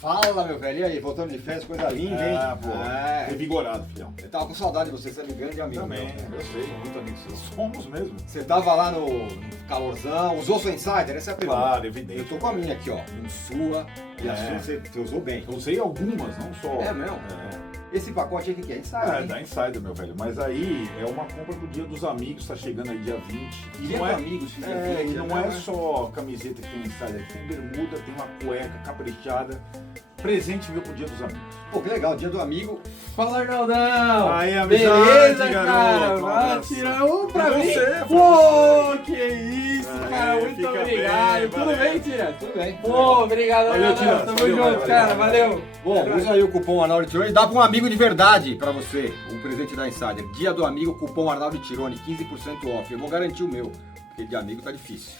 Fala, meu velho. E aí, voltando de férias, coisa linda, hein? Pô, revigorado, filhão. Eu tava com saudade de você, você é grande amigo. Também, meu. eu sei, muito amigo seu. Somos mesmo. Você tava lá no calorzão, usou sua Insider? Essa é a pergunta. Claro, evidente. Eu tô com a minha aqui, ó. Sua, e a sua você usou bem. Eu usei algumas, não só. É mesmo? Esse pacote aí, o que é? Insider, hein? Da Insider, meu velho. Mas aí é uma compra pro Dia dos Amigos, tá chegando aí dia 20. E Dia não dos é, amigos, dia e 20, não né? é só camiseta que tem Insider, tem bermuda, tem uma cueca caprichada. Presente meu pro Dia dos Amigos. Pô, que legal, dia do amigo. Fala, Arnaldão! Aí, amizade, beleza, garoto, cara? um Vai abraço. tirar um pra Pra mim? você, Pô, que isso, Aí, cara, muito fica obrigado. bem, Tudo valeu. bem, Tira? Tudo bem. Pô, obrigado, Valeu, Arnaldão. Tira. Tamo Valeu, junto, valeu, cara, valeu. valeu. Bom, usa aí o cupom Arnaldo Tironi e dá pra um amigo de verdade pra você, um presente da Insider. Dia do amigo, cupom Arnaldo Tironi, 15% off. Eu vou garantir o meu, porque de amigo tá difícil.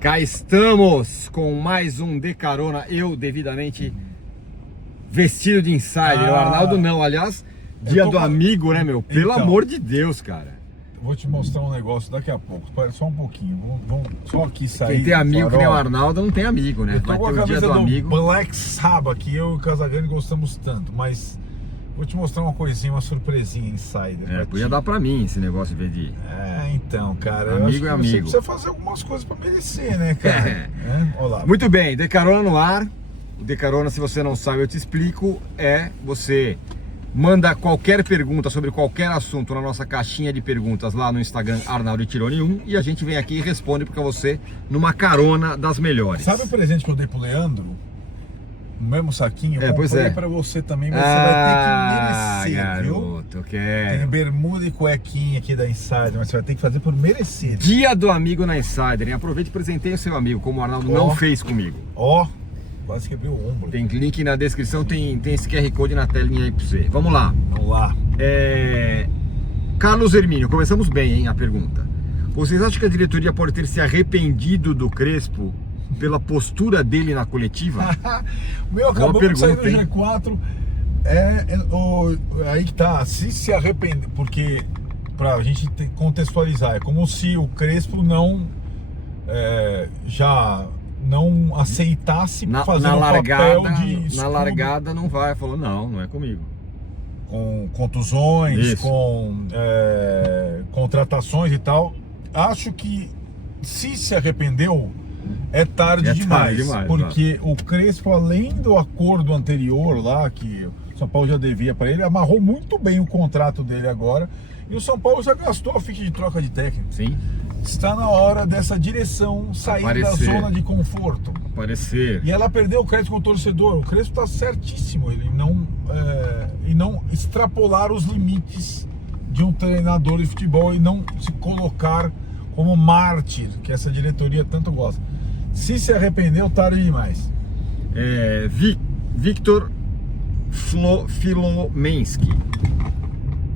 Cá estamos com mais um De Carona, eu devidamente vestido de Insider, o Arnaldo não, aliás, dia do amigo, né, meu? Pelo Então. amor de Deus, cara. Vou te mostrar um negócio daqui a pouco. Espera só um pouquinho. Vamos só aqui sair. Quem tem amigo que nem o farol. Arnaldo não tem amigo, né? Eu tô Vai com ter a o dia camisa do do amigo. Black Sabbath, que eu e o Casagrande gostamos tanto, mas vou te mostrar uma coisinha, uma surpresinha Insider. pra Podia ti. dar pra mim esse negócio em vez de... Então, cara, eu Amigo acho que é você amigo. precisa fazer algumas coisas pra merecer, né, cara? Olha lá. Muito bem, De Carona no ar. O De Carona, se você não sabe, eu te explico, você manda qualquer pergunta sobre qualquer assunto na nossa caixinha de perguntas lá no Instagram Arnaldo Tironi 1 e a gente vem aqui e responde pra você numa carona das melhores. Sabe o presente que eu dei pro Leandro? No mesmo saquinho? Eu pois comprei é. pra você também, mas você vai ter que merecer, viu? garoto, eu Tem quero. bermuda e cuequinha aqui da Insider, mas você vai ter que fazer por merecer. Dia do amigo na Insider, hein? Aproveite e presenteie o seu amigo, como o Arnaldo Ó. não fez comigo. Ó, quase quebrei o ombro. Tem link na descrição, tem esse QR Code na telinha aí pra você. Vamos lá. Vamos lá. Carlos Hermínio, começamos bem, hein, a pergunta. Vocês acham que a diretoria pode ter se arrependido do Crespo pela postura dele na coletiva? O meu acabou de sair do pergunta, G4. Aí que tá, se arrepender, porque pra gente contextualizar, é como se o Crespo não já não aceitasse fazer um papel de na escudo largada não vai, falou não é comigo. com contusões, Isso. com contratações e tal. Acho que se arrependeu é tarde demais, porque o Crespo, além do acordo anterior lá que o São Paulo já devia para ele, amarrou muito bem o contrato dele agora, e o São Paulo já gastou a ficha de troca de técnico. Sim, Está na hora dessa direção sair Aparecer. da zona de conforto. aparecer. E ela perdeu o crédito com o torcedor. O Crespo está certíssimo, ele não extrapolar os limites de um treinador de futebol e não se colocar como mártir, que essa diretoria tanto gosta. Se arrependeu, tarde demais. Victor Filomensky.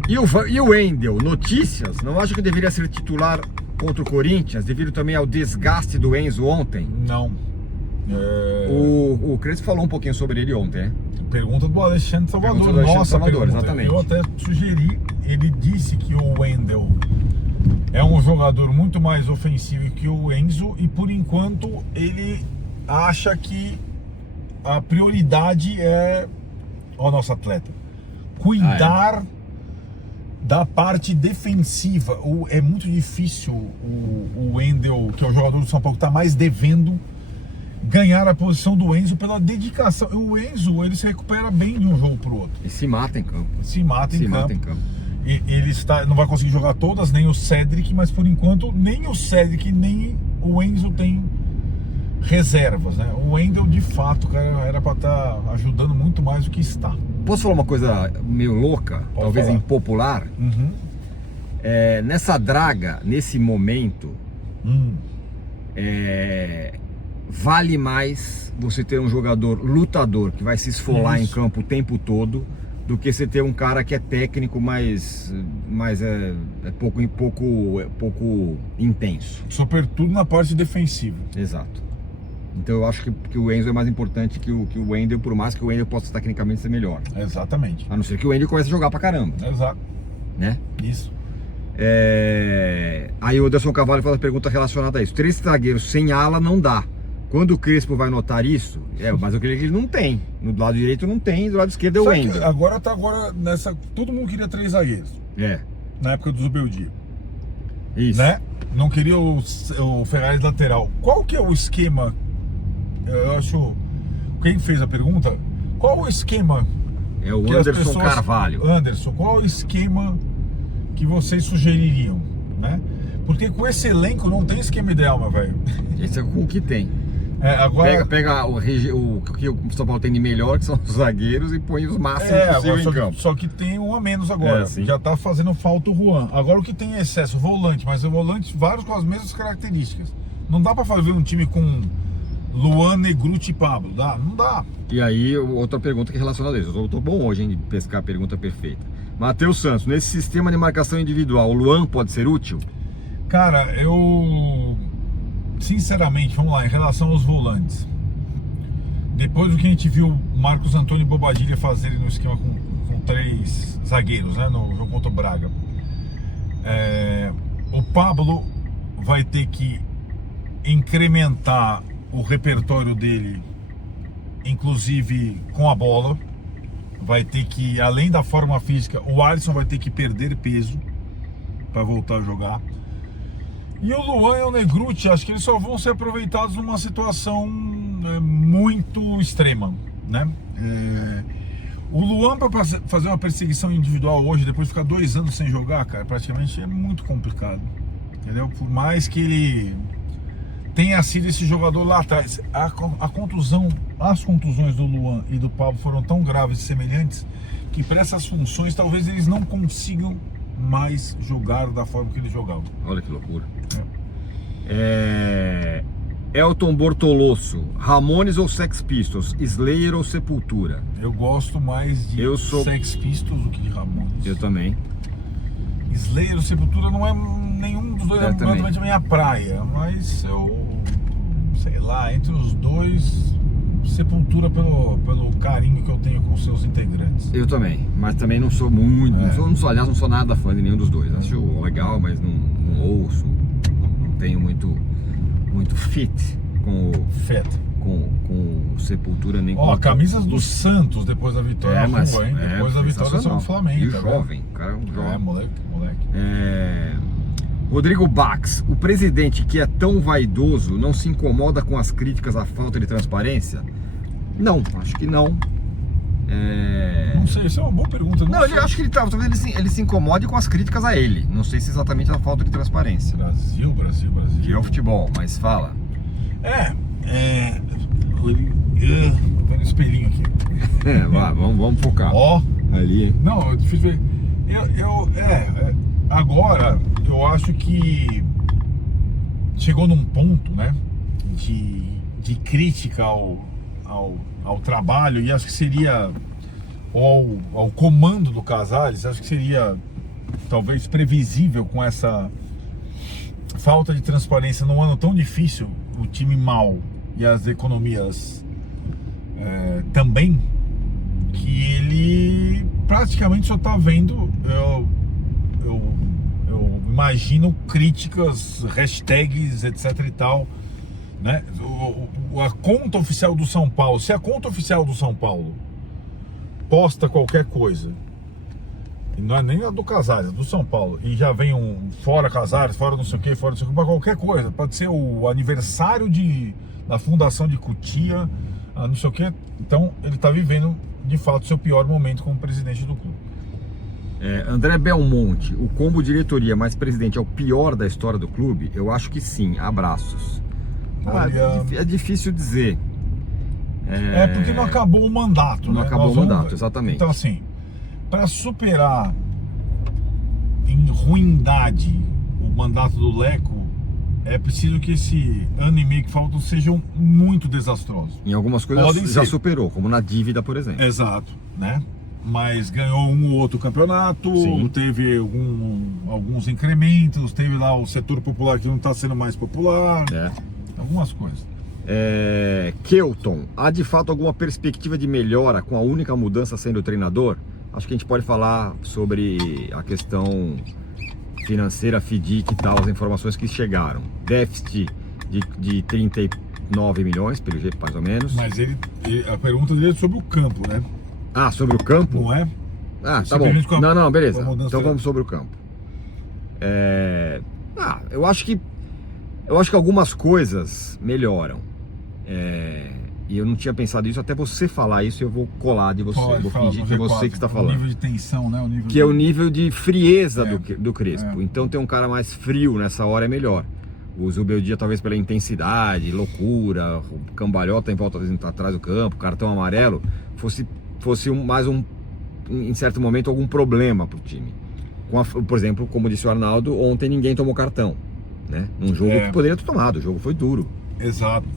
E o Wendel, notícias? Não acha que deveria ser titular contra o Corinthians, devido também ao desgaste do Enzo ontem? Não. O Crespo falou um pouquinho sobre ele ontem, né? Pergunta do Alexandre Salvador. Pergunta do Alexandre Nossa Salvador, pergunta. exatamente. Eu até sugeri, ele disse que o Wendel é um jogador muito mais ofensivo que o Enzo, e por enquanto ele acha que a prioridade é o nosso atleta cuidar da parte defensiva. É muito difícil o Wendel, que é o jogador do São Paulo que está mais devendo, ganhar a posição do Enzo pela dedicação. O Enzo, ele se recupera bem de um jogo pro outro, E se mata em campo. se mata em campo. Ele não vai conseguir jogar todas, nem o Cedric, mas por enquanto nem o Cedric nem o Enzo tem reservas, né? O Wendel, de fato, cara, era para estar ajudando muito mais do que está. Posso falar uma coisa meio louca, talvez falar. impopular? Uhum. Nessa draga, nesse momento, vale mais você ter um jogador lutador que vai se esfolar Isso. em campo o tempo todo do que você ter um cara que é técnico, mas é pouco intenso. Sobretudo na parte defensiva. Exato. Então eu acho que o Enzo é mais importante que o Wendel, por mais que o Wendel possa tecnicamente ser melhor. Exatamente. A não ser que o Wendel comece a jogar pra caramba, Exato. né? Isso. Aí o Anderson Carvalho faz a pergunta relacionada a isso. 3 zagueiros sem ala não dá. Quando o Crespo vai notar isso? Mas eu creio que ele não tem. No lado direito não tem, do lado esquerdo é o Sabe que Wendel. agora nessa. Todo mundo queria 3 zagueiros. Na época do Zubeldia. Isso. Né? Não queria o Ferraz lateral. Qual que é o esquema? Eu acho. Quem fez a pergunta? Qual o esquema? É o que as Anderson pessoas- Carvalho. Anderson, qual o esquema que vocês sugeririam? Né? Porque com esse elenco não tem esquema ideal, meu velho. Esse é o que tem. Agora. Pega o que o São Paulo tem de melhor, que são os zagueiros, e põe os máximos possível Agora, em campo. só que tem um a menos agora. Sim. Já tá fazendo falta o Juan. Agora o que tem é excesso, volante, mas o volante, vários com as mesmas características. Não dá pra fazer um time com Luan, Negruti e Pablo. Dá? Não dá. E aí, outra pergunta que é relacionada a isso. Eu tô bom hoje, hein, de pescar a pergunta perfeita. Matheus Santos, nesse sistema de marcação individual, o Luan pode ser útil? Cara, eu... Sinceramente, vamos lá, em relação aos volantes. Depois do que a gente viu o Marcos Antônio e Bobadilha fazerem no esquema com 3 zagueiros, né, no jogo contra o Braga, o Pablo vai ter que incrementar o repertório dele, inclusive com a bola. Vai ter que, além da forma física, o Alisson vai ter que perder peso para voltar a jogar. E o Luan e o Negruti, acho que eles só vão ser aproveitados numa situação muito extrema, né? O Luan, para fazer uma perseguição individual hoje, depois de ficar 2 anos sem jogar, cara, praticamente é muito complicado, entendeu? Por mais que ele tenha sido esse jogador lá atrás, as contusões do Luan e do Pablo foram tão graves e semelhantes que para essas funções talvez eles não consigam mais jogar da forma que eles jogavam. Olha que loucura. Elton Bortolosso, Ramones ou Sex Pistols, Slayer ou Sepultura? Eu gosto mais de Sex Pistols do que de Ramones. Eu também. Slayer ou Sepultura não é nenhum dos dois, exatamente a minha praia, mas eu, sei lá, entre os dois, Sepultura pelo carinho que eu tenho com seus integrantes. Eu também, mas também não sou muito, aliás, não sou nada fã de nenhum dos dois. Acho legal, mas não ouço, não tenho muito fit com o Sepultura, nem com camisas do Santos depois da vitória hein? Depois da vitória sobre o Flamengo. E o jovem, o cara é um jovem. Moleque. Rodrigo Bax, o presidente que é tão vaidoso não se incomoda com as críticas à falta de transparência? Não, acho que não. Não sei, isso é uma boa pergunta. Não, eu acho que talvez ele se incomode com as críticas a ele. Não sei se exatamente a falta de transparência. Brasil. Que é o futebol, mas fala. Tô vendo espelhinho aqui. Vamos focar. Ali. Não, é difícil ver. Agora, eu acho que chegou num ponto, né, de crítica ao trabalho, e acho que seria ao comando do Casares, acho que seria talvez previsível com essa falta de transparência num ano tão difícil, o time mal e as economias também, que ele praticamente só está vendo, eu imagino, críticas, hashtags, etc e tal, né? A conta oficial do São Paulo, se a conta oficial do São Paulo posta qualquer coisa, e não é nem a do Casares, é do São Paulo, e já vem fora Casares, fora não sei o que, para qualquer coisa, pode ser o aniversário da fundação de Cotia, não sei o que, então ele está vivendo de fato seu pior momento como presidente do clube. André Belmonte, o combo diretoria mais presidente é o pior da história do clube? Eu acho que sim, abraços. É difícil dizer. Porque não acabou o mandato. Não acabou o mandato, exatamente. Então assim, para superar em ruindade o mandato do Leco, é preciso que esse ano e meio que faltam sejam muito desastrosos. Em algumas coisas já superou, como na dívida, por exemplo. Exato, né? mas ganhou um ou outro campeonato, Sim. teve alguns incrementos, teve lá o setor popular que não está sendo mais popular, algumas coisas. Kelton, há de fato alguma perspectiva de melhora com a única mudança sendo o treinador? Acho que a gente pode falar sobre a questão financeira, FDIC e tal, as informações que chegaram. Déficit de 39 milhões, pelo jeito, mais ou menos. Mas a pergunta dele é sobre o campo, né? Ah, sobre o campo? Não é? Ah, tá bom. Simplesmente Não, beleza. com a mudança Então vamos sobre o campo. Eu acho que algumas coisas melhoram. E eu não tinha pensado isso, até você falar isso, eu vou colar de você. Vou fingir que é você que está falando. O nível de tensão, né? É o nível de frieza do Crespo. Então ter um cara mais frio nessa hora é melhor. O Zubeldia, talvez pela intensidade, loucura, cambalhota em volta atrás do campo, cartão amarelo, fosse em certo momento, algum problema para o time. Por exemplo, como disse o Arnaldo, ontem ninguém tomou cartão, né? Num jogo que poderia ter tomado, o jogo foi duro. Exato.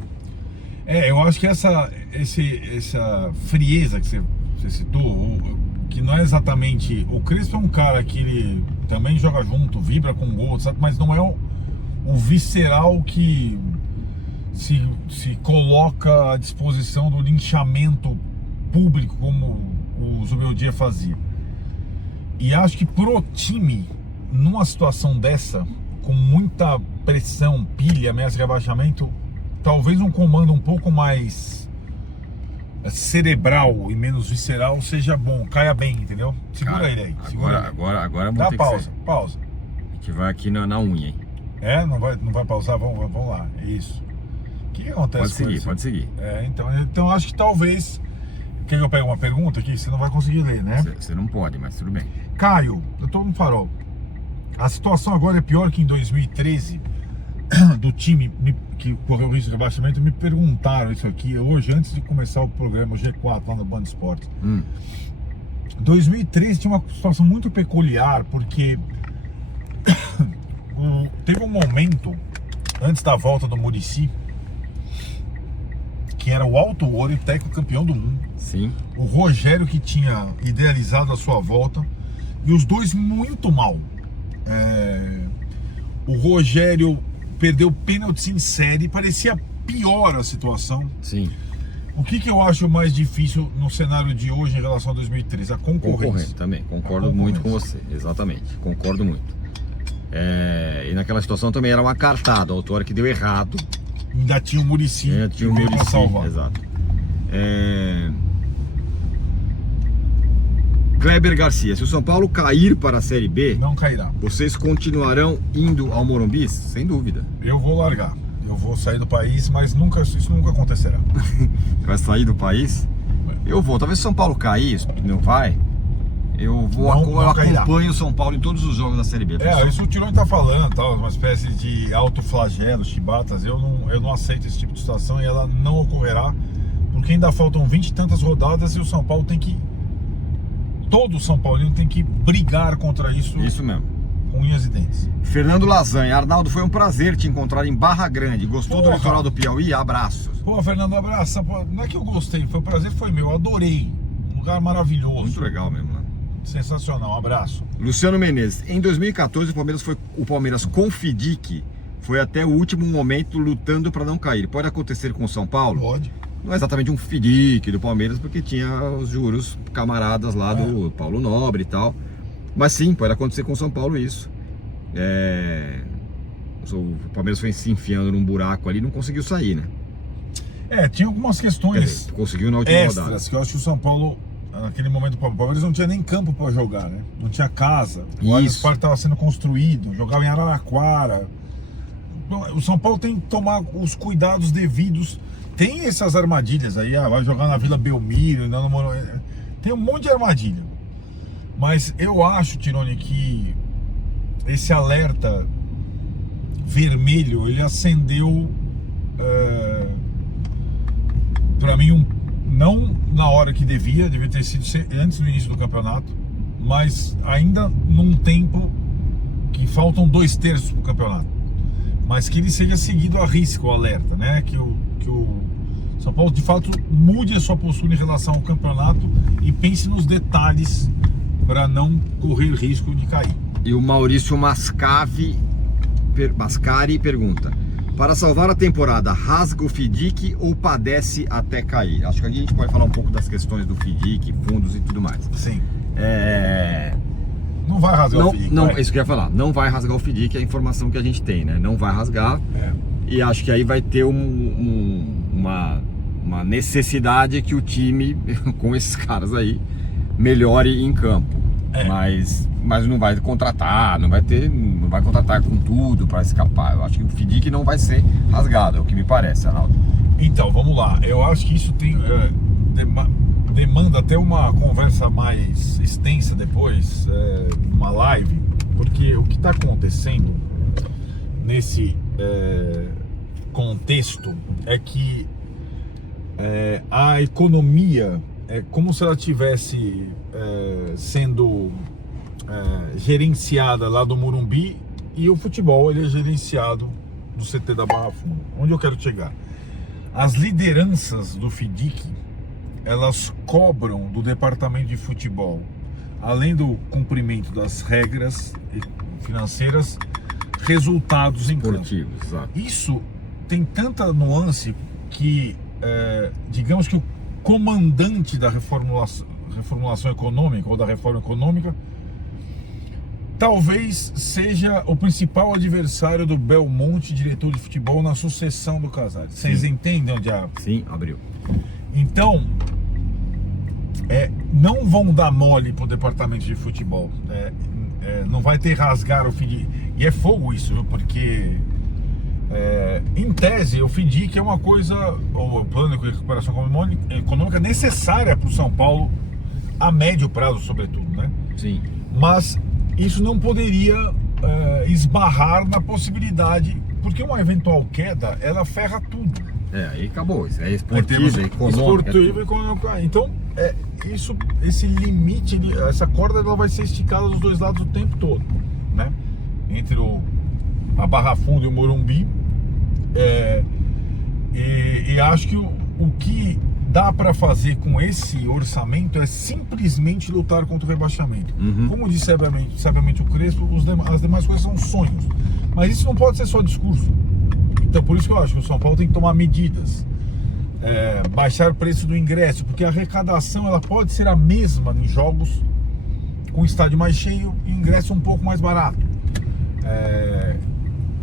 Eu acho que essa frieza que você citou, que não é exatamente... O Crespo é um cara que ele também joga junto, vibra com gol, sabe? Mas não é o visceral que se coloca à disposição do linchamento público como o Zubeldia fazia. E acho que pro time, numa situação dessa, com muita pressão, pilha, ameaça de rebaixamento, talvez um comando um pouco mais cerebral e menos visceral seja bom, caia bem, entendeu? Segura ele aí. Agora vamos Dá ter pausa. A gente vai aqui na unha, hein? Não vai pausar? Vamos lá, é isso. O que acontece? Pode seguir. Então acho que talvez... Quer que eu pegue uma pergunta aqui? Você não vai conseguir ler, né? Você não pode, mas tudo bem. Caio, eu tô no Farol. A situação agora é pior que em 2013, do time que correu o risco de rebaixamento. Me perguntaram isso aqui hoje, antes de começar o programa, o G4, lá no Band Esportes. 2013 tinha uma situação muito peculiar, porque teve um momento, antes da volta do Muricy, que era o Alto Ouro, técnico campeão do mundo. Sim. O Rogério, que tinha idealizado a sua volta, e os dois muito mal. O Rogério perdeu pênaltis em série, parecia pior a situação. Sim. O que eu acho mais difícil no cenário de hoje em relação a 2013? A concorrência. Também, concordo muito com você, exatamente, concordo muito. E naquela situação também era uma cartada, o autor que deu errado. Ainda tinha o Muricy. Salvar. Exato. Kleber Garcia, se o São Paulo cair para a Série B, não cairá. Vocês continuarão indo ao Morumbi? Sem dúvida. Eu vou largar. Eu vou sair do país, mas isso nunca acontecerá. Vai sair do país? Eu vou. Talvez se o São Paulo cair, não vai. Eu acompanho o São Paulo em todos os jogos da Série B. Isso o Tironi tá falando, tal, uma espécie de autoflagelo, chibatas. Eu não aceito esse tipo de situação e ela não ocorrerá, porque ainda faltam 20 e tantas rodadas e o São Paulo tem que... Todo São Paulino tem que brigar contra isso. Isso mesmo. Com unhas e dentes. Fernando Lasanha, Arnaldo, foi um prazer te encontrar em Barra Grande. Gostou do litoral do Piauí? Abraços. Fernando, abraço. Não é que eu gostei, foi um prazer, foi meu. Eu adorei. Um lugar maravilhoso. Muito legal mesmo, né? Sensacional, um abraço. Luciano Menezes, em 2014 o Palmeiras com FDIC foi até o último momento lutando para não cair. Pode acontecer com o São Paulo? Pode. Não é exatamente um FDIC do Palmeiras, porque tinha os juros camaradas lá do Paulo Nobre e tal. Mas sim, pode acontecer com o São Paulo isso. O Palmeiras foi se enfiando num buraco ali e não conseguiu sair, né? Tinha algumas questões conseguiu na última rodada. Que eu acho que o São Paulo, naquele momento, o Palmeiras não tinha nem campo para jogar, né? Não tinha casa. O Allianz Parque estava sendo construído, jogava em Araraquara. O São Paulo tem que tomar os cuidados devidos. Tem essas armadilhas aí, vai jogar na Vila Belmiro, tem um monte de armadilha. Mas eu acho, Tironi, que esse alerta vermelho, ele acendeu para mim não na hora que devia ter sido antes do início do campeonato, mas ainda num tempo que faltam 2/3 para o campeonato, mas que ele seja seguido a risco, o alerta, né? Que o São Paulo de fato mude a sua postura em relação ao campeonato e pense nos detalhes para não correr risco de cair. E o Maurício Mascari pergunta: para salvar a temporada, rasga o FIDIC ou padece até cair? Acho que aqui a gente pode falar um pouco das questões do FIDIC, fundos e tudo mais. Sim. Não vai rasgar o FIDIC. Não, isso que eu ia falar. Não vai rasgar o FIDIC, é a informação que a gente tem, né? Não vai rasgar. E acho que aí vai ter uma necessidade que o time, com esses caras aí, melhore em campo. Mas não vai contratar, não vai contratar com tudo para escapar. Eu acho que o FIDIC não vai ser rasgado, é o que me parece, Arnaldo. Então, vamos lá. Eu acho que isso tem demanda até uma conversa mais extensa depois, uma live, porque o que está acontecendo nesse contexto é que a economia é como se ela tivesse sendo gerenciada lá do Morumbi, e o futebol ele é gerenciado do CT da Barra Funda. Onde eu quero chegar? As lideranças do FIDIC, elas cobram do departamento de futebol, além do cumprimento das regras financeiras, resultados em campo. Exato. Isso tem tanta nuance que, digamos que o comandante da reformulação econômica ou da reforma econômica talvez seja o principal adversário do Belmonte, diretor de futebol, na sucessão do Casares. Vocês entendem onde é? Sim, abriu. Então, não vão dar mole pro departamento de futebol. Não vai ter rasgar o FIDIC. E é fogo isso, viu? Porque em tese o FIDIC é uma coisa, o plano de recuperação econômica necessária para o São Paulo a médio prazo, sobretudo, né? Sim. Mas isso não poderia esbarrar na possibilidade, porque uma eventual queda, ela ferra tudo. Aí acabou. Isso é esportivo, econômico. Então, esse limite, essa corda, ela vai ser esticada dos dois lados o tempo todo, né? Entre a Barra Funda e o Morumbi. E acho que o que dá para fazer com esse orçamento é simplesmente lutar contra o rebaixamento. Como disse sabiamente o Crespo, as demais coisas são sonhos. Mas isso não pode ser só discurso. Então por isso que eu acho que o São Paulo tem que tomar medidas, baixar o preço do ingresso, porque a arrecadação ela pode ser a mesma nos jogos com estádio mais cheio e ingresso um pouco mais barato.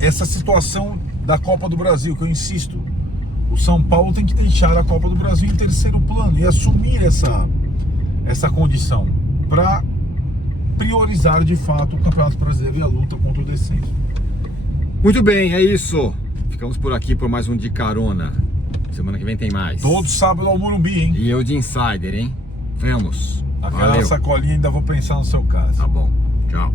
Essa situação da Copa do Brasil, que eu insisto, o São Paulo tem que deixar a Copa do Brasil em terceiro plano e assumir essa condição para priorizar de fato o Campeonato Brasileiro e a luta contra o descenso. Muito bem, é isso. Ficamos por aqui por mais um de carona. Semana que vem tem mais. Todo sábado ao Morumbi, hein? E eu de Insider, hein? Vamos. Aquela Valeu. sacolinha ainda vou pensar no seu caso. Tá bom. Tchau.